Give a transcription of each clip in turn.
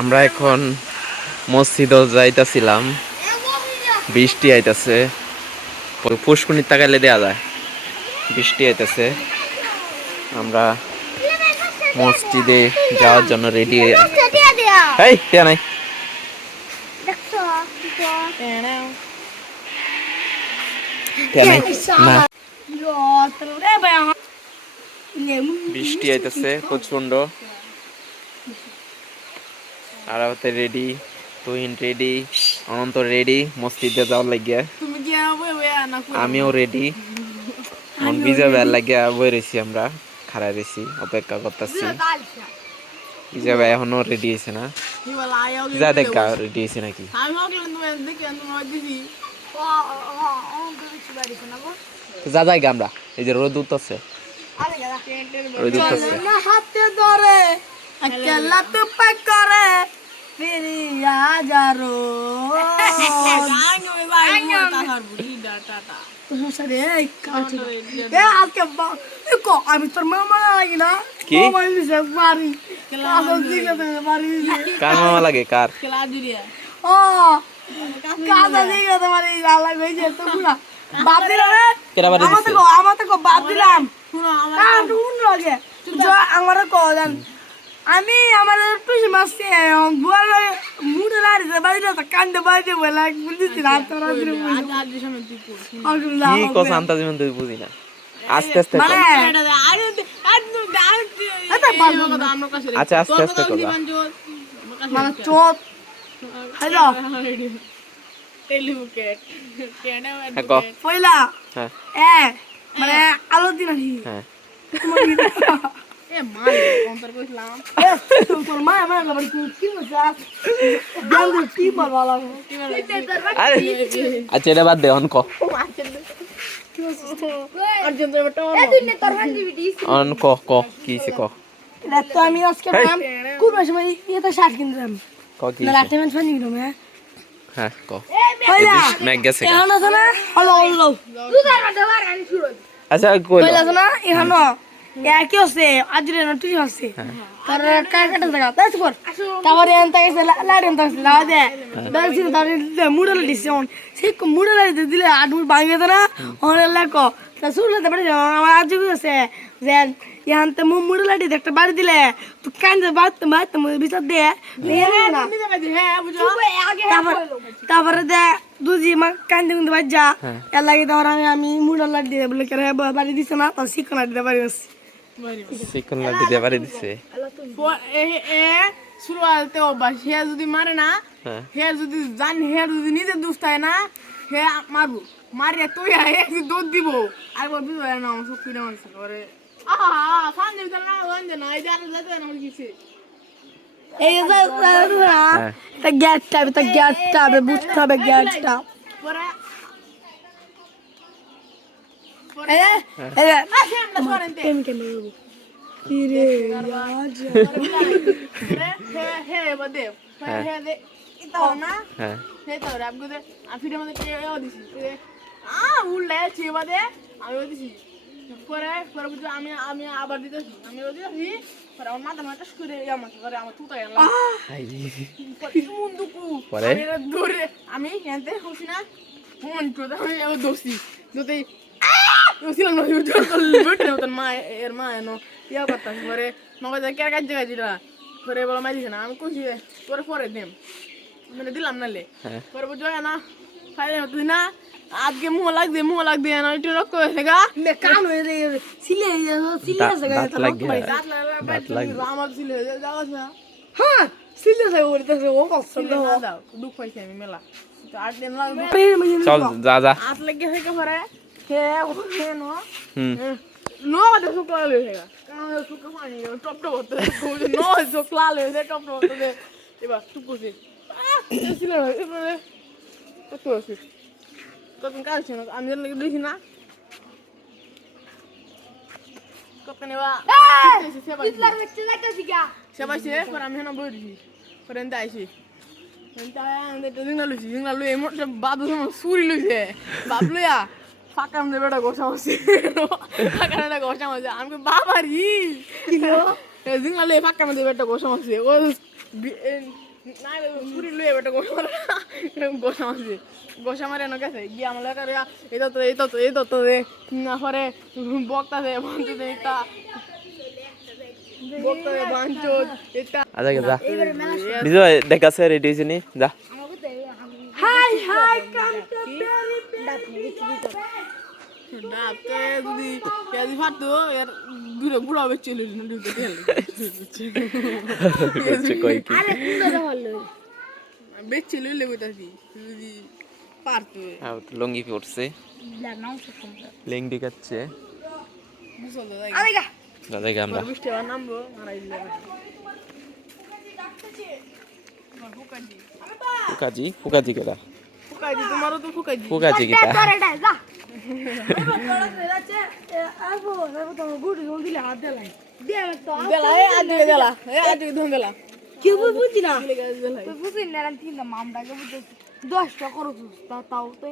আমরা এখন মসজিদও যাইতাছিলাম, বৃষ্টি আইতাছে, পুষ্কুনির তাকাইলে দেয়া যায়, বৃষ্টি আইতাছে। আমরা মসজিদে যাওয়ার জন্য রেডি। এই টিয়া নাই, টিয়া নাই না। বৃষ্টি আইতাছে প্রচন্ড। আর হতে রেডি, তুহিন রেডি, অনন্ত রেডি মসজিদে যাওয়ার লাগিয়া। আমিও রেডি, বিজয় ভাইয়ের লাগিয়া বই রয়েছি, আমরা খাড়া রয়েছি, অপেক্ষা করতেছি। বিজয় ভাই এখনো রেডি হয়েছে না, যা দেখা রেডি হয়েছে নাকি। যা যাই আমরা, এই যে রোদ উঠতেছে, রোদ উঠতেছে। আমি তোর মামা লাগি না, কি কার মামা লাগে? কার? ও কাজা দিকে তোমার এই লালা গইছে তো পুরা বাদ দিলাম রে। আমাতে কো বাদ দিলাম। কার শুন লাগে আমার কো জান আমি আমার টুসি মাসে বল মুড়ে লারি যে বাইরে তো কান্দে বাইরে বলা বুঝিস না তোরা দিন কি কস আন্তা জীবন তুই বুঝি না, আস্তে আস্তে কর। আচ্ছা আস্তে আস্তে কর মানে চোট হ্যালো টেলিবুকেট কেন পয়লা হ্যাঁ মানে আলো দিন আহি হ্যাঁ এ মাল কোনটার কইলাম তোর মা আমার লাগা কি মজা জানু কি বললা আরে আচ্ছা এটা বাদ দে, অন ক अर्जुन तो बेटा এ তুই নে তোর হান্ডি ভিডিও অন ক ক কি সে ক রাত আমি আজকে নাম কোন সময় এটা শার্ট কিনলাম ক কি না রাতে মান ফানি গেল মে হ্যাঁ ক পয়লা ম্যাগ গেছে এখন আছে না হলো হলো দুধার মধ্যে বার আনি শুরু আচ্ছা কই পয়লা আছে না এখন কি হচ্ছে আজরে না তুই হচ্ছে তার কার কাটা জায়গা তাস কর তারপরে এনতা এসে লাড়েন তাস লাও দে দাসি তার মুড়াল দিছন সে মুড়াল দিলে আডু ভাঙে না ওরে লাগো তা শুনলে তারপরে আমার আজ আছে যে ইয়ান্তে মুড়াল একটা বাড়ি দিলে তুই কান্দে বাত বাত বিচার দে না হ্যাঁ বুঝো তারপরে দে দুজি মা কান্দে কিন্তু বাজা এর লাগে ধর আমি মুড়াল দিয়ে বলে করে বাড়ি দিছ না তো শিখনা দিতে পারি চিকন লাড্ডু দিয়ে বাড়ি দিছে। শুরুতে অভ্যাস হে যদি মারে না হে যদি জান হে যদি নিজে দুষ্টায় না হে মারবো মারিয়া তুই হে দুধ দিব আর বলবি না আমার শক্তি না মানুষ করে আহা ফান দেব না ওন্দে না এই যে আর যেতে না কিছু এই যে তা গ্যাটটা বুঝতে হবে গ্যাটটা পরে এই আসে আমরা সরেনতে কি রে হে বদে হে দে ইতাও না হ্যাঁ হে তো রাব গদে আফিরে মধ্যে টেও দিছি উল্লে চিবা দে আমি দিছি পরে পরে বুঝি আমি আবার দিতেছি আমি দিতেছি পরে আমার মাথা মাথা করে আমার পরে আমার তুতা গেল মুন্ডুকু পরে দূরে আমি এনতে হইছি না মন তো আমি দোস্তি দুতেই ছিল না জোর করলে বেটে ওর মা এর মা এনো ইয়া করতে পরে মগজ কে কাজ জায়গা দিলা পরে বলা মাই দিছ না আমি কইছি পরে পরে দেম মানে দিলাম নালে পরে বুঝো না ফাইলে তুই না আজকে মুহ লাগ দে না এটা রক হয়েছে গা মে কান হয়ে রে সিলে আছে গা দাঁত লাগে দাঁত লাগে আমার ছিলে যাও না হ্যাঁ সিলে আছে ওরতে ও কষ্ট দাও দুঃখ পাইছি আমি মেলা তো 8 দিন লাগবে চল যা যা হাত লাগে হয়ে পরে হে নো হুম নো দে শুকলা লেগা কারণ শুকলা পানি টপ টপ হতে নো শুকলা লেগে টপ টপ হতে এবার টুকুছি ছিল না এবারে কত আছে কত কাজ ছিল আমি লাগে দিছি না কত নেবা ইতলা দেখতে যাইতাছি গা সেবাইছে পর আমি না বই দিছি পরে এন্ড আইছি এন্ড আইতে জিংলা লুই এমন বাবু সুরি লইছে বাবলুয়া ফাকাম দে বেটা গোসা হচ্ছে ফাকাম দে গোসা হচ্ছে আমাকে বাবারি কিলো জিংলা লুই ফাকাম দে বেটা গোসা হচ্ছে ও না পুরি লুয়ে বেটা গোসা মারছে গোসা মারে এনে গেছে গিয়ে আমার লেখারে এই তো না পরে বক্তাছে বাঞ্চতে এটা বক্তাছে বাঞ্চত এটা আচ্ছা যা বিজয় দেখাছে রেডি হয়েছে নি যা হাই হাই কামটা বেরি ডাবতে যদি কেজি ফাটতো এর দূরে বুড়া বেচে লইল না ডিউটি কই কি আরে কুন্ডা ভালো বেচে লইলে কইতাছি যদি পারতো আউ লঙ্গি পড়ছে নাও সুন্দর লেংডি কাচ্ছে মুসল দাদা আরেগা দাদা আমরা বৃষ্টি আর নামবো মারাইলে ফুকাজি কেডা ফুকাইদি তোমারও তো ফুকাইদি ফুকাজি কিটা করে দা যা আবো তো গুড দিলে হাত দেলাই দে তো দেলা এ আজকে ধন দেলা কি বুঝি না দেলা তুই বুঝি না রান তিন মামটাকে বুঝি 10 টাকা করছ তাও তো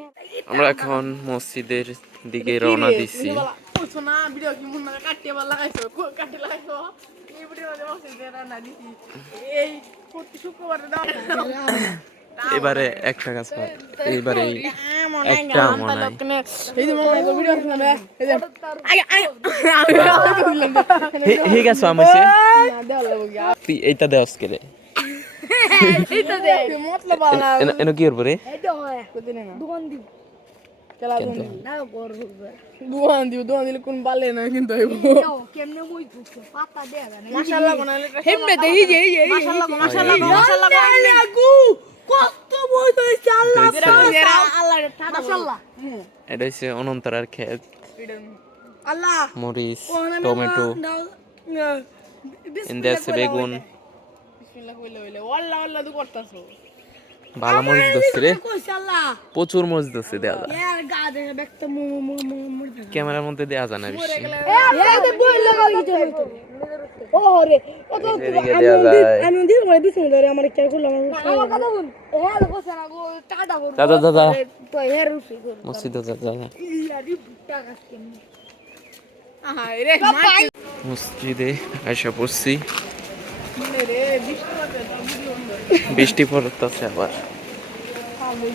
আমরা এখন মসজিদের দিকে রওনা দিছি সোনা ভিডিও কি মন কাটিয়ে বা লাগাইছো কাটি লাগাইছো এই ভিডিও মধ্যে মসজিদে রান্না দিছি এই প্রতি শুক্রবারে দাও এবারে একটা গাছ এইবারে একটা মনে হয় এই যে মনে হয় ভিডিও শুনবে এই যে আগে হে গাছ আমছে দেওয়া লাগবে তুই এইটা দেওস কে রে এইটা দে মতলব বালা এনো কি করব রে এটা হয় কতদিন না দোকান দি চলা কিন্তু না করব দোকান দিলে কোন বালে না কিন্তু আইবো কেমনে বই তুই পাতা দে না মাশাআল্লাহ বানালে হেমনে দে এই যে মাশাআল্লাহ লাগু কত বই তো আল্লাহ আল্লাহ মাশাআল্লাহ এটা হচ্ছে অনন্তরার ক্ষেত আল্লাহ মরিচ টমেটো এন্ড আছে বেগুন বিসমিল্লাহ কইলে ওয়াল্লাহ ওয়াল্লাহ দু করতাছো ভালো মরিচ দছে রে কইছাল্লাহ প্রচুর মরিচ দছে দেয়া যায় এর গা দে ব্যক্ত মু ক্যামেরার মধ্যে দেয়া যায় না বেশি এ দে বই লাগা কিছু ও রে কত এদিকে দেয়া যায় আমি দিন করে বিছুন ধরে আমার কেয়ার করলাম আমার কথা বল হ্যাঁ কোসা না গো টাটা বল দাদা তো হের উঠি মসজিদে যা ইয়ারি ভুট্টা গাছ কেমনে আহা রে মাছ মসজিদে আয়সা পড়ছি রে বৃষ্টি পড়তেছে আবার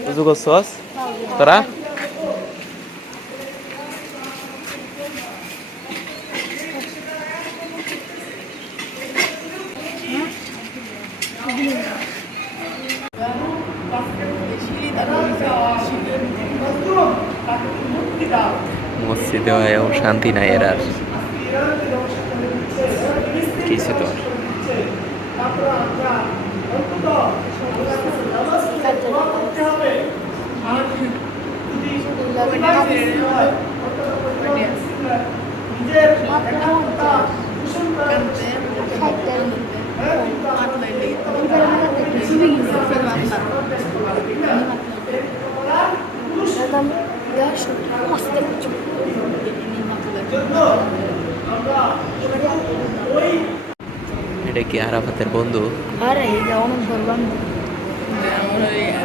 বুঝু করছস তোরা মসজিদে হয়েও শান্তি নাই এর আর কিছু তো এটা কি আরাফাতের বন্ধু আরে এই যে অনেক বললাম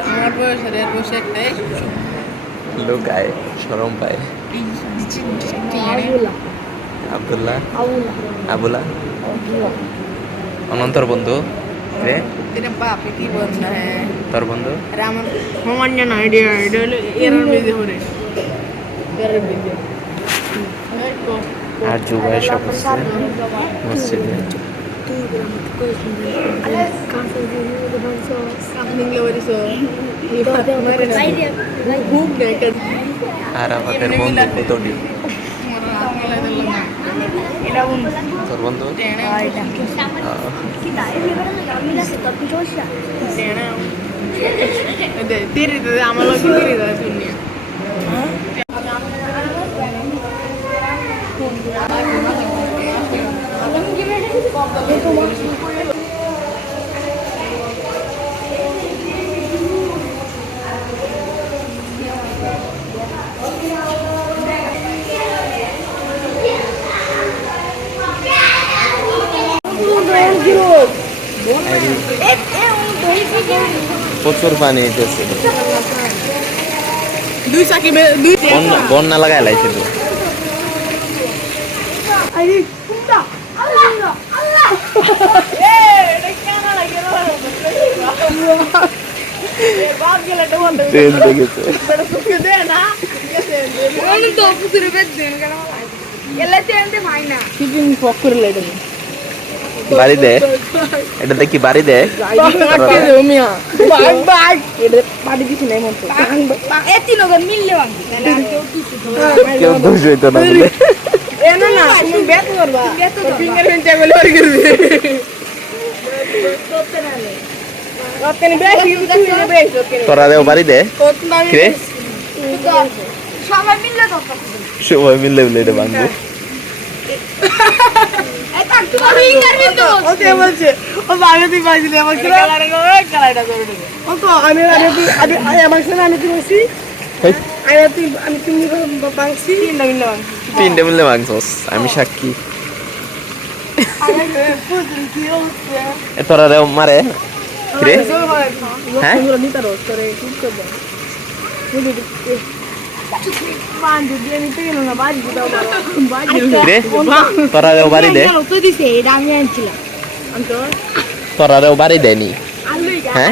আমার বয়সের এর বয়স একটাই লোক আয় সরম পায় আব্দুল্লাহ আবুলা অনন্তর বন্ধু রে तेरे बाप की बोलना है তোর বন্ধু राम हमारे ना आइडिया एरर में दे हो रे एरर में दे को আর যুবাই সব মসজিদে निकले वरी सो ये बात हमारे ना घूम दे कर আরাফাতের বন্ধু কতটি এটা বন্ধু তোর বন্ধু तेरे तो आम्हाला लोग तेरे तो सुनिए প্রচুর পানি এসেছে দুই সাকি দুই বন্যা লাগাই লাইছে তো আরে কুন্ডা আল্লাহ আল্লাহ এ এটা কেন লাগে বাপ গেলে তো বলতে ট্রেন দেখেছে বেটা সুখে দে না গেছে আমি তো পুকুরে বেদ দেন কেন এলে তো এনতে ভাই না চিকেন পক করে লাইটা বাড়ি দে এটা দেখি বাড়ি দে আটকে দে মিয়া বাগ বাগ এটা বাড়ি কিছু নাই মন তো এতি নগর মিললে বাঙ্গি তাহলে আর কেউ কিছু কেউ দোষ হইতো না বলে এ না না তুমি বেত করবা বেত করবা। ফিঙ্গার প্রিন্ট চাইলে আর করবে রতনে বেশি কিছু বেশি রতনে তোরা দেও বাড়ি দে কত নামি কে সবাই মিললে তো সবাই মিললে বলে এটা ভাঙবো এই তাক তোমার ফিঙ্গার কিন্তু ওকে বলছে ও ভাগে তুই বাজিলে আমার কি কালারে গো কালারটা করে দেবো ও তো আমি আমার সাথে আমি কি বলছি হেই, আমি তুমি বাংছি তিনটা মিলে বাংছি তিনটে মিললে ভাঙছস আমি সাক্ষী এ তোরা দেও মারে রে হ্যাঁ রে তোরা দেও বাড়ি দে তো দিছে এটা আমি আনছিলাম তোরা দেও বাড়ি দেনি হ্যাঁ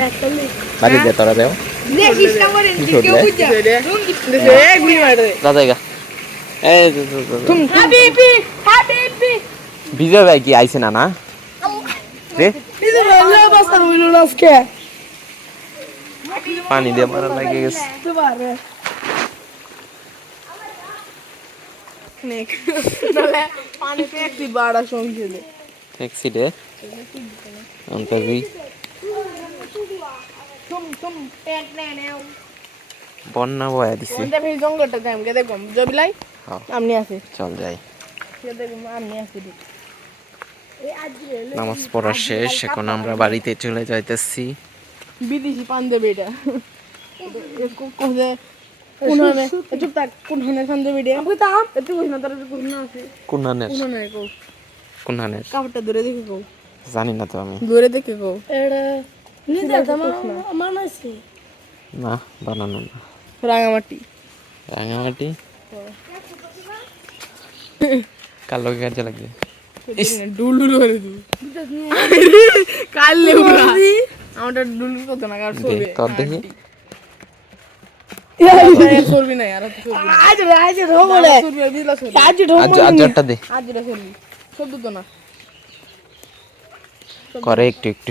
বাড়ি দে তোরা দেও দেখিস না করে কি কেউ করলে? বুঝা যা জায়গা এই হাবিবি হাবিবি বিজয় ভাই কি আইছে না না রে পানি দিয়ে মারা লাগে গেছে ট্যাক্সি দে অন্তরি বন্যা বয়া দিছে জঙ্গলটা দেখো জবিলাই হ্যাঁ, আমনি আছে চল যাই আমনি আছে নামাজ পড়া শেষ এখন আমরা বাড়িতে চলে যাইতেছি বিদেশি পাঞ্জাবি এটা কোনখানে চুপ থাক কোনখানে পাঞ্জাবি এটা আমি তাম একটু কইনা তার কোন আছে কুনানের কোনখানে কও কুনানের কাপড়টা ধরে দেখে কও জানি না তো আমি ধরে দেখে কও এটা নিজে মানাইছে না বানানো না রাঙামাটি রাঙামাটি কালো কাজে লাগবে ডুলুল করে দু কাল লেউরা আমারটা ডুলুল কত না কার ছবি কর দেখি ছবি নাই আর ছবি আজ রো বলে ছবি বিলা ছবি আজ রো আজটা দে আজ রে ছবি ছবি তো না করে একটু একটু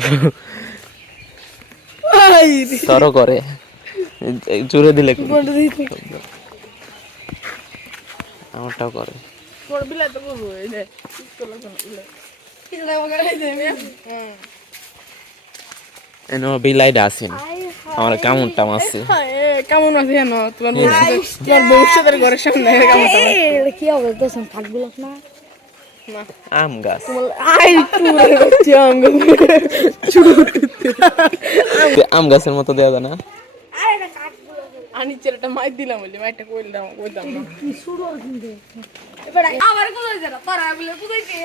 সরো করে জোরে দিলে আমারটাও করে তোর বিলা তো করব এই যে চলো চলো বিলা কিলা বগারে দে মিয়া এনো বিলাইডা আছেন আমার কামুনটা মারছে কেমন আছে জানো তোমার ভবিষ্যতের ঘরের সামনে কেমন কি হবে দশম থাকবিল না আম গাছ আই তুই আম গাছের মতো দেওয়া যায় না আনি চেরটা মাই দিলাম বলি মাইটা কইলাম না এবার আবার কোথায় যারা তারা বলে কোথায় কে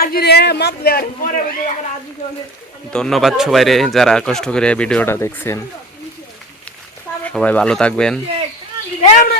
আজ রে মাপ দে আর পরে বলি আমার আজ হবে ধন্যবাদ সবাই রে যারা কষ্ট করে ভিডিওটা দেখছেন সবাই ভালো থাকবেন এ আমরা